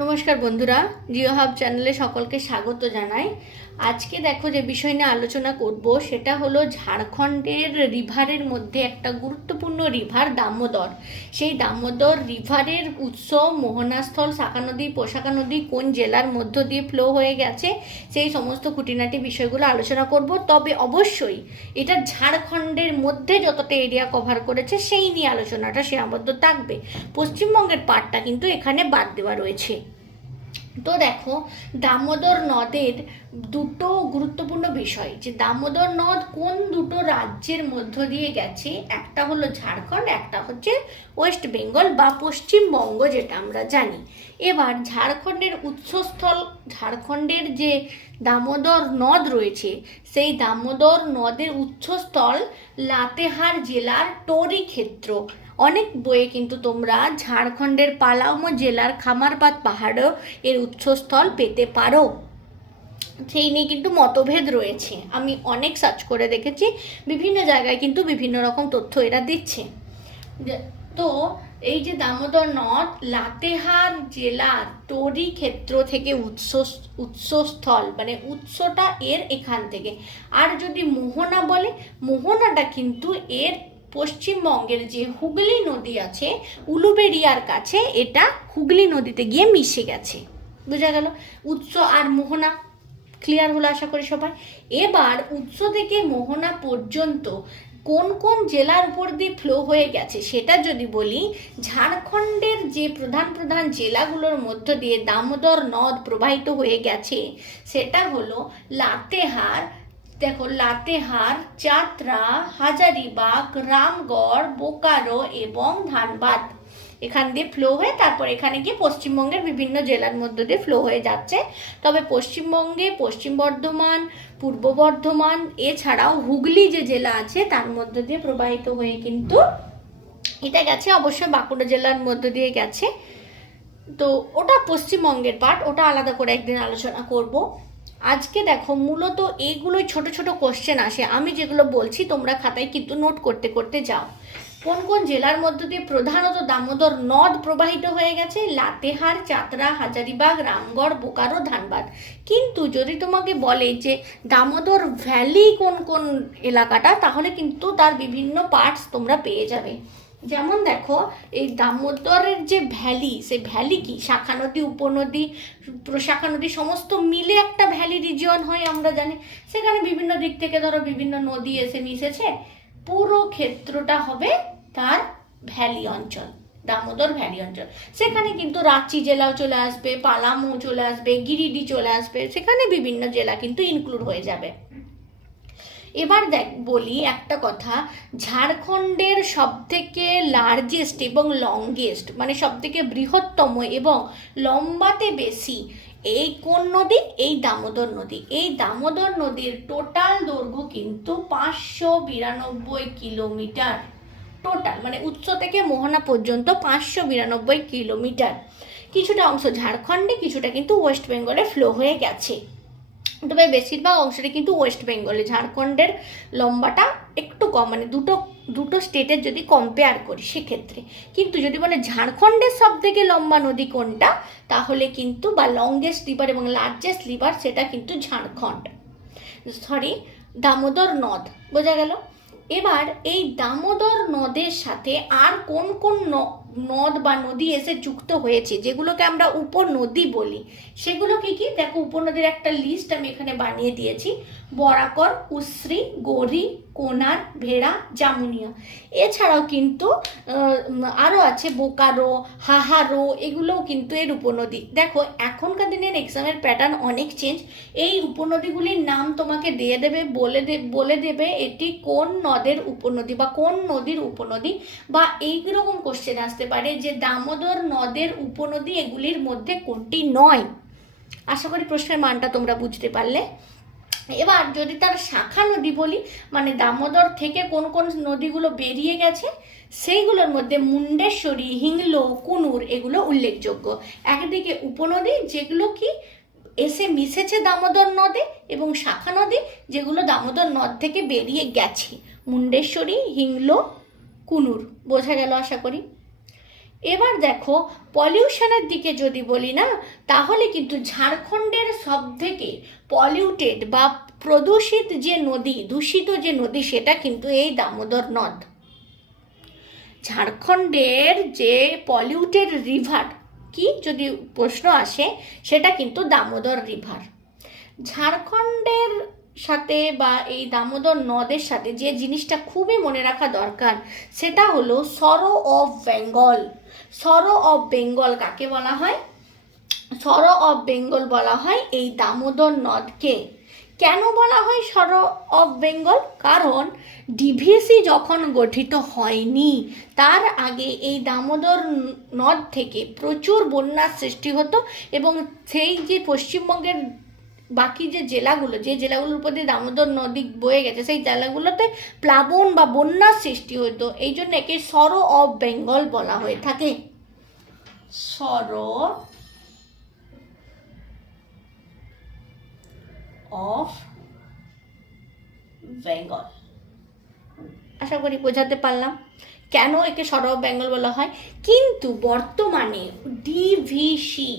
নমস্কার বন্ধুরা, জিও হাব চ্যানেলে সকলকে স্বাগত জানাই। আজকে দেখো যে বিষয় নিয়ে আলোচনা করব সেটা হলো ঝাড়খণ্ডের রিভারের মধ্যে একটা গুরুত্বপূর্ণ রিভার দামোদর। সেই দামোদর রিভারের উৎস মোহনাস্থল, শাখা নদী, পোশাখা নদী কোন জেলার মধ্য দিয়ে ফ্লো হয়ে গেছে সেই সমস্ত খুঁটিনাটি বিষয়গুলো আলোচনা করব। তবে অবশ্যই এটা ঝাড়খণ্ডের মধ্যে যতটা এরিয়া কভার করেছে সেই নিয়ে আলোচনাটা সীমাবদ্ধ থাকবে। পশ্চিমবঙ্গের পার্টটা কিন্তু এখানে বাদ দেওয়া রয়েছে। তো দেখো, দামোদর নদের দুটো গুরুত্বপূর্ণ বিষয়, যে দামোদর নদ কোন দুটো রাজ্যের মধ্য দিয়ে গেছে, একটা হলো ঝাড়খণ্ড, একটা হচ্ছে ওয়েস্ট বেঙ্গল বা পশ্চিমবঙ্গ যেটা আমরা জানি। এবার ঝাড়খণ্ডের উৎসস্থল, ঝাড়খণ্ডের যে দামোদর নদ রয়েছে সেই দামোদর নদের উৎসস্থল লাতেহার জেলার টোরি ক্ষেত্র। অনেক বইয়ে কিন্তু তোমরা ঝাড়খণ্ডের পালামৌ জেলার খামারপাত পাহাড়েও এর উৎসস্থল পেতে পারো। সেই নিয়ে কিন্তু মতভেদ রয়েছে, আমি অনেক সার্চ করে দেখেছি, বিভিন্ন জায়গায় কিন্তু বিভিন্ন রকম তথ্য এরা দিচ্ছে। তো এই যে দামোদর নদ লাতেহার জেলার টোরি ক্ষেত্র থেকে উৎসস্থল, মানে উৎসটা এর এখান থেকে। আর যদি মোহনা বলে, মোহনাটা কিন্তু এর পশ্চিমবঙ্গের যে হুগলি নদী আছে উলুবেড়িয়ার কাছে, এটা হুগলি নদীতে গিয়ে মিশে গেছে। বোঝা গেল উৎস আর মোহনা? ক্লিয়ার হলো আশা করি সবাই। এবার উৎস থেকে মোহনা পর্যন্ত কোন কোন জেলার উপর দিয়ে ফ্লো হয়ে গেছে সেটা যদি বলি, ঝাড়খণ্ডের যে প্রধান প্রধান জেলাগুলোর মধ্য দিয়ে দামোদর নদ প্রবাহিত হয়ে গেছে সেটা হলো লাতেহার। দেখো, লাতেহার, চাতরা, হাজারিবাগ, রামগড়, বোকারো এবং ধানবাদ এখান দিয়ে ফ্লো হয়ে তারপর এখানে গিয়ে পশ্চিমবঙ্গের বিভিন্ন জেলার মধ্য দিয়ে ফ্লো হয়ে যাচ্ছে। তবে পশ্চিমবঙ্গে পশ্চিম বর্ধমান, পূর্ব বর্ধমান এছাড়াও হুগলি যে জেলা আছে তার মধ্য দিয়ে প্রবাহিত হয়ে কিন্তু এটা গেছে। অবশ্যই বাঁকুড়া জেলার মধ্য দিয়ে গেছে, তো ওটা পশ্চিমবঙ্গের পার্ট, ওটা আলাদা করে একদিন আলোচনা করব। আজকে দেখো, মূলত এইগুলোই ছোট ছোট কোশ্চেন আসে, আমি যেগুলো বলছি তোমরা খাতায় কিন্তু নোট করতে করতে যাও। কোন কোন জেলার মধ্য দিয়ে প্রধানত দামোদর নদ প্রবাহিত হয়ে গেছে? লাতেহার, চাতরা, হাজারিবাগ, রামগড়, বোকারো, ধানবাদ। কিন্তু যদি তোমাকে বলে যে দামোদর ভ্যালি কোন কোন এলাকাটা, তাহলে কিন্তু তার বিভিন্ন পার্টস তোমরা পেয়ে যাবে। যেমন দেখো, এই দামোদরের যে ভ্যালি, সেই ভ্যালি কি শাখা নদী, উপনদী, প্রশাখা নদী সমস্ত মিলে একটা ভ্যালি রিজিয়ন হয় আমরা জানি। সেখানে বিভিন্ন দিক থেকে ধরো বিভিন্ন নদী এসে মিশেছে, পুরো ক্ষেত্রটা হবে তার ভ্যালি অঞ্চল, দামোদর ভ্যালি অঞ্চল। সেখানে কিন্তু রাঁচি জেলাও চলে আসবে, পালামৌ চলে আসবে, গিরিডি চলে আসবে, সেখানে বিভিন্ন জেলা কিন্তু ইনক্লুড হয়ে যাবে। এবার বলি একটা কথা, ঝাড়খণ্ডের সবথেকে লার্জেস্ট এবং লংগেস্ট, মানে সবথেকে বৃহত্তম এবং লম্বাতে বেশি এই কোন নদী? এই দামোদর নদী। এই দামোদর নদীর টোটাল দৈর্ঘ্য কিন্তু 592 কিলোমিটার। টোটাল মানে উৎস থেকে মোহনা পর্যন্ত 592 কিলোমিটার। কিছুটা অংশ ঝাড়খণ্ডে, কিছুটা কিন্তু ওয়েস্ট বেঙ্গলে ফ্লো হয়ে গেছে, তবে বেশিরভাগ অংশটা কিন্তু ওয়েস্ট বেঙ্গলে। ঝাড়খণ্ডের লম্বাটা একটু কম, মানে দুটো স্টেটের যদি কম্পেয়ার করি সেক্ষেত্রে। কিন্তু যদি বলে ঝাড়খণ্ডের সব থেকে লম্বা নদী কোনটা, তাহলে কিন্তু বা লংগেস্ট রিভার এবং লার্জেস্ট রিভার, সেটা কিন্তু ঝাড়খণ্ড, দামোদর নদ। বোঝা গেল? এবার এই দামোদর নদের সাথে আর কোন কোন নদ বা নদী এসে যুক্ত হয়েছে, যেগুলোকে আমরা উপনদী বলি, সেগুলো কি কি? দেখো, উপনদীর একটা লিস্ট আমি এখানে বানিয়ে দিয়েছি। বরাকর, উশ্রী, গৌরী, কোনার, ভেড়া, জামুনিয়া। এছাড়াও কিন্তু আরও আছে বোকারো, হাহারো, এগুলোও কিন্তু এর উপনদী। দেখো, এখনকার দিনের এক্সামের প্যাটার্ন অনেক চেঞ্জ। এই উপনদীগুলির নাম তোমাকে দিয়ে দেবে, বলে দেবে এটি কোন নদের উপনদী বা কোন নদীর উপনদী, বা এইরকম কোশ্চেন আসতে পারে যে দামোদর নদের উপনদী এগুলির মধ্যে কোনটি নয়। আশা করি প্রশ্নের মানটা তোমরা বুঝতে পারলে। এবার যদি তার শাখা নদী বলি, মানে দামোদর থেকে কোন কোন নদীগুলো বেরিয়ে গেছে, সেইগুলোর মধ্যে মুন্ডেশ্বরী, হিংলো, কুনুর এগুলো উল্লেখযোগ্য। একদিকে উপনদী যেগুলো কি এসে মিশেছে দামোদর নদে, এবং শাখা নদী যেগুলো দামোদর নদ থেকে বেরিয়ে গেছে, মুন্ডেশ্বরী, হিংলো, কুনুর। বোঝা গেল আশা করি। এবার দেখো পলিউশনের দিকে যদি বলি না, তাহলে কিন্তু ঝাড়খণ্ডের সব থেকে পলিউটেড বা প্রদূষিত যে নদী, দূষিত যে নদী, সেটা কিন্তু এই দামোদর নদ। ঝাড়খণ্ডের যে পলিউটেড রিভার কি যদি প্রশ্ন আসে, সেটা কিন্তু দামোদর রিভার। ঝাড়খণ্ডের সাথে বা এই দামোদর নদের সাথে যে জিনিসটা খুবই মনে রাখা দরকার, সেটা হলো sorrow of Bengal. Sorrow of Bengal কাকে বলা হয়? সরো অফ বেঙ্গল বলা হয় এই দামোদর নদকে। কেন বলা হয় সরো অফ বেঙ্গল? কারণ ডিভিসি যখন গঠিত হয়নি, তার আগে এই দামোদর নদ থেকে প্রচুর বন্যার সৃষ্টি হতো, এবং সেই যে পশ্চিমবঙ্গের বাকি যে জেলাগুলোর উপর দিয়ে দামোদর নদী বয়ে গেছে, সেই জেলাগুলোতে প্লাবন বা বন্যার সৃষ্টি হতো। এই জন্য একে সরো অফ বেঙ্গল বলা হয়ে থাকে। Sorrow of Bengal. আশা করি বোঝাতে পারলাম কেন একে সরো অফ বেঙ্গল বলা হয়। কিন্তু বর্তমানে ডিভিসি,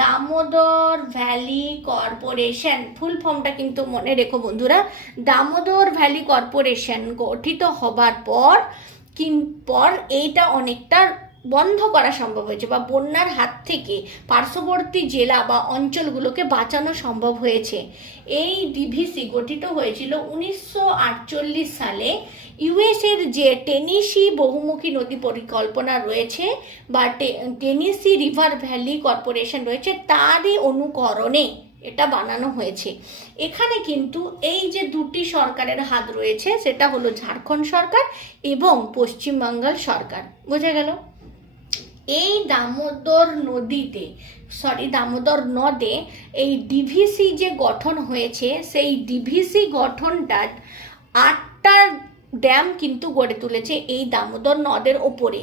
দামোদর ভ্যালি কর্পোরেশন, ফুল ফর্মটা কিন্তু মনে রেখো বন্ধুরা, দামোদর ভ্যালি কর্পোরেশন গঠিত হবার পর এইটা অনেকটা বন্ধ করা সম্ভব হয়েছে, বা বন্যার হাত থেকে পার্শ্ববর্তী জেলা বা অঞ্চলগুলোকে বাঁচানো সম্ভব হয়েছে। এই ডিভিসি গঠিত হয়েছিল 1948 সালে। ইউএসের যে টেনেসি বহুমুখী নদী পরিকল্পনা রয়েছে বা টেনেসি রিভার ভ্যালি কর্পোরেশন রয়েছে, তারই অনুকরণে এটা বানানো হয়েছে। এখানে কিন্তু এই যে দুটি সরকারের হাত রয়েছে, সেটা হলো ঝাড়খণ্ড সরকার এবং পশ্চিমবাংলার সরকার। বোঝা গেল? এই দামোদর নদে এই ডিভিসি যে গঠন হয়েছে, সেই ডিভিসি গঠনটা 8টা ড্যাম কিন্তু গড়ে তুলেছে এই দামোদর নদের ওপরে।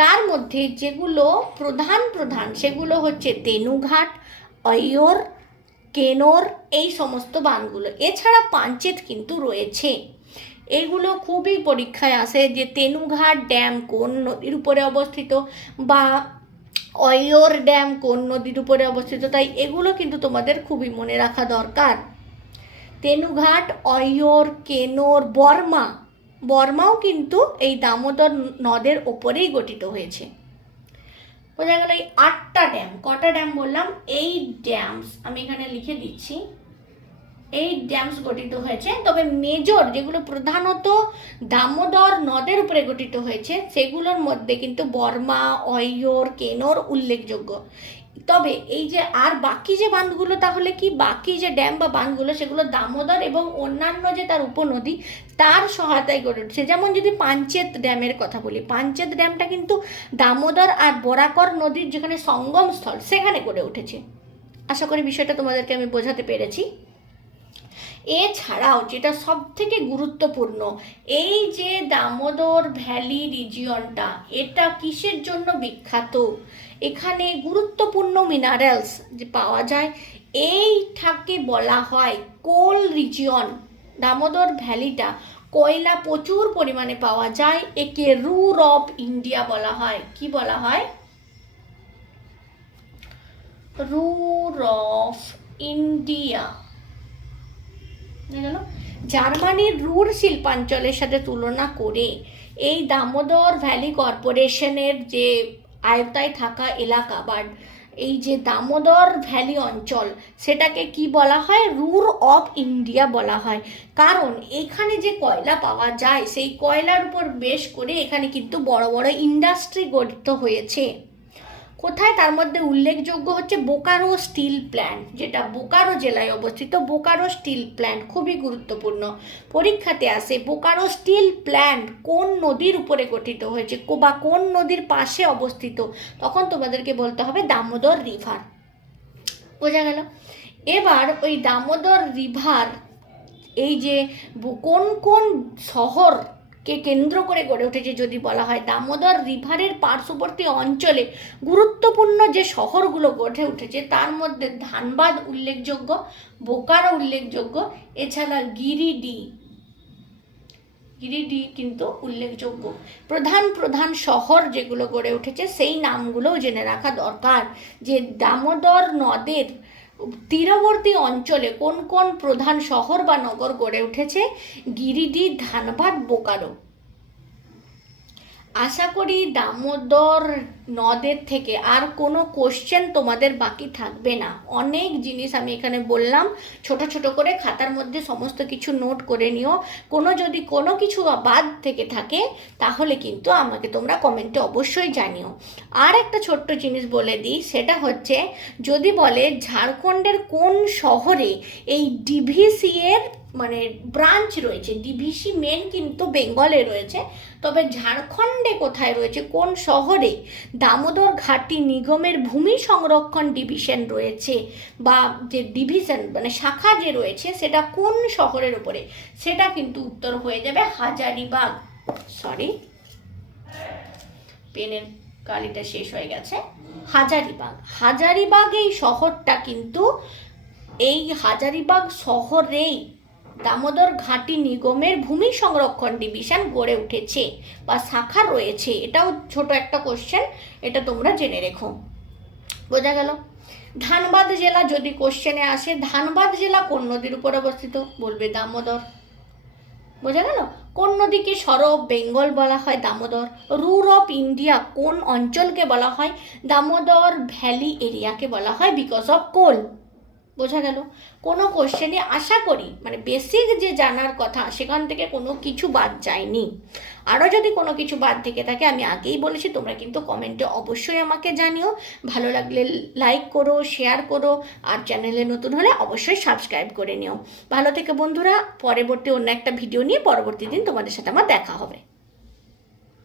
তার মধ্যে যেগুলো প্রধান সেগুলো হচ্ছে তেনুঘাট, অয়্যোর, কেনোর, এই সমস্ত বাঁধগুলো। এছাড়া পাঞ্চেত কিন্তু রয়েছে। এগুলো খুবই পরীক্ষায় আসে যে তেনুঘাট ড্যাম কোন নদীর উপরে অবস্থিত, বা অয়্যোর ড্যাম কোন নদীর উপরে অবস্থিত। তাই এগুলো কিন্তু তোমাদের খুবই মনে রাখা দরকার। তেনুঘাট, অয়্যোর, কেনোর, বর্মাও কিন্তু এই দামোদর নদের ওপরেই গঠিত হয়েছে। বোঝা গেল? এই 8টা ড্যাম, কটা ড্যাম বললাম? 8 ড্যামস আমি এখানে লিখে দিচ্ছি। 8 ড্যামস গঠিত হয়েছে। তবে মেজর যেগুলো প্রধানত দামোদর নদের উপরে গঠিত হয়েছে, সেগুলোর মধ্যে কিন্তু বর্মা, অয়্যোর, কেনোর উল্লেখযোগ্য। তবে এই যে আর বাকি যে বাঁধগুলো, তাহলে কি বাকি যে ড্যাম বা বাঁধগুলো, সেগুলো দামোদর এবং অন্যান্য যে তার উপনদী, তার সহায়তায় গড়ে উঠছে। যেমন যদি পাঞ্চেত ড্যামের কথা বলি, পাঞ্চেত ড্যামটা কিন্তু দামোদর আর বরাকর নদীর যেখানে সঙ্গম স্থল, সেখানে গড়ে উঠেছে। আশা করি বিষয়টা তোমাদেরকে আমি বোঝাতে পেরেছি। এছাড়াও যেটা সব থেকে গুরুত্বপূর্ণ, এই যে দামোদর ভ্যালি রিজিয়নটা, এটা কিসের জন্য বিখ্যাত? এখানে গুরুত্বপূর্ণ মিনারেলস যে পাওয়া যায়, এইটাকে বলা হয় কোল রিজিয়ন। দামোদর ভ্যালিটা কয়লা প্রচুর পরিমাণে পাওয়া যায়। একে রুর অফ ইন্ডিয়া বলা হয়। কি বলা হয়? রুর অফ ইন্ডিয়া। জার্মানির রুর শিল্পাঞ্চলের সাথে তুলনা করে এই দামোদর ভ্যালি কর্পোরেশনের যে আয়তায় থাকা এলাকা বা এই যে দামোদর ভ্যালি অঞ্চল, সেটাকে কি বলা হয়? রুর অফ ইন্ডিয়া বলা হয়। কারণ এখানে যে কয়লা পাওয়া যায়, সেই কয়লার উপর বেশ করে এখানে কিন্তু বড় বড় ইন্ডাস্ট্রি গঠিত হয়েছে। কোথায়? তার মধ্যে উল্লেখযোগ্য হচ্ছে বোকারো স্টিল প্ল্যান্ট, যেটা বোকারো জেলায় অবস্থিত। বোকারো স্টিল প্ল্যান্ট খুবই গুরুত্বপূর্ণ, পরীক্ষাতে আসে। বোকারো স্টিল প্ল্যান্ট কোন নদীর উপরে গঠিত হয়েছে বা কোন নদীর পাশে অবস্থিত? তখন তোমাদেরকে বলতে হবে দামোদর রিভার। বোঝা গেল? এবার ওই দামোদর রিভার, এই যে কোন কোন শহরকে কেন্দ্র করে গড়ে উঠেছে যদি বলা হয়, দামোদর রিভারের পার্শ্ববর্তী অঞ্চলে গুরুত্বপূর্ণ যে শহরগুলো গড়ে উঠেছে, তার মধ্যে ধানবাদ উল্লেখযোগ্য, বোকারো উল্লেখযোগ্য, এছাড়া গিরিডি, গিরিডি কিন্তু উল্লেখযোগ্য। প্রধান প্রধান শহর যেগুলো গড়ে উঠেছে সেই নামগুলোও জেনে রাখা দরকার, যে দামোদর নদের তীরবর্তী অঞ্চলে কোন কোন প্রধান শহর বা নগর গড়ে উঠেছে। গিরিডি, ধানবাদ, বোকারো। আশা করি দামোদর নদের থেকে আর কোনো কোশ্চেন তোমাদের বাকি থাকবে না। অনেক জিনিস আমি এখানে বললাম, ছোট ছোট করে খাতার মধ্যে সমস্ত কিছু নোট করে নিও। যদি কোনো কিছু বাদ থেকে থাকে তাহলে কিন্তু আমাকে তোমরা কমেন্টে অবশ্যই জানিও। আর একটা ছোট্ট জিনিস বলে দিই, সেটা হচ্ছে যদি বলে ঝাড়খণ্ডের কোন শহরে এই ডিভিসি এর মানে ব্রাঞ্চ রয়েছে, ডিভিসি মেন কিন্তু বেঙ্গলে রয়েছে, তবে ঝাড়খণ্ডে কোথায় রয়েছে, কোন শহরে দামোদর ঘাটি নিগমের ভূমি সংরক্ষণ ডিভিশন রয়েছে, বা যে ডিভিশন মানে শাখা যে রয়েছে সেটা কোন শহরের উপরে, সেটা কিন্তু উত্তর হয়ে যাবে হাজারিবাগ। সরি, পেনের কালিটা শেষ হয়ে গেছে। হাজারিবাগ। হাজারিবাগ এই শহরটা কিন্তু, এই হাজারিবাগ শহরেই দামোদর ঘাটি নিগমের ভূমি সংরক্ষণ ডিভিশন গড়ে উঠেছে বা শাখা রয়েছে। এটাও ছোট একটা কোশ্চেন, এটা তোমরা জেনে রেখো। বোঝা গেল? ধানবাদ জেলা যদি কোশ্চেনে আসে, ধানবাদ জেলা কোন নদীর উপর অবস্থিত, বলবে দামোদর। বোঝা গেল? কোন নদীকে সর অফ বেঙ্গল বলা হয়, দামোদর। রুর অফ ইন্ডিয়া কোন অঞ্চলকে বলা হয়, দামোদর ভ্যালি এরিয়াকে বলা হয় বিকজ অফ কোল। বোঝা গেল? কোনো কোশ্চেনে আশা করি মানে বেসিক যে জানার কথা সেখান থেকে কোনো কিছু বাদ যায়নি। আরও যদি কোনো কিছু বাদ থেকে থাকে, আমি আগেই বলেছি, তোমরা কিন্তু কমেন্টে অবশ্যই আমাকে জানিও। ভালো লাগলে লাইক করো, শেয়ার করো, আর চ্যানেলে নতুন হলে অবশ্যই সাবস্ক্রাইব করে নিও। ভালো থেকে বন্ধুরা, পরবর্তী অন্য একটা ভিডিও নিয়ে পরবর্তী দিন তোমাদের সাথে আমার দেখা হবে।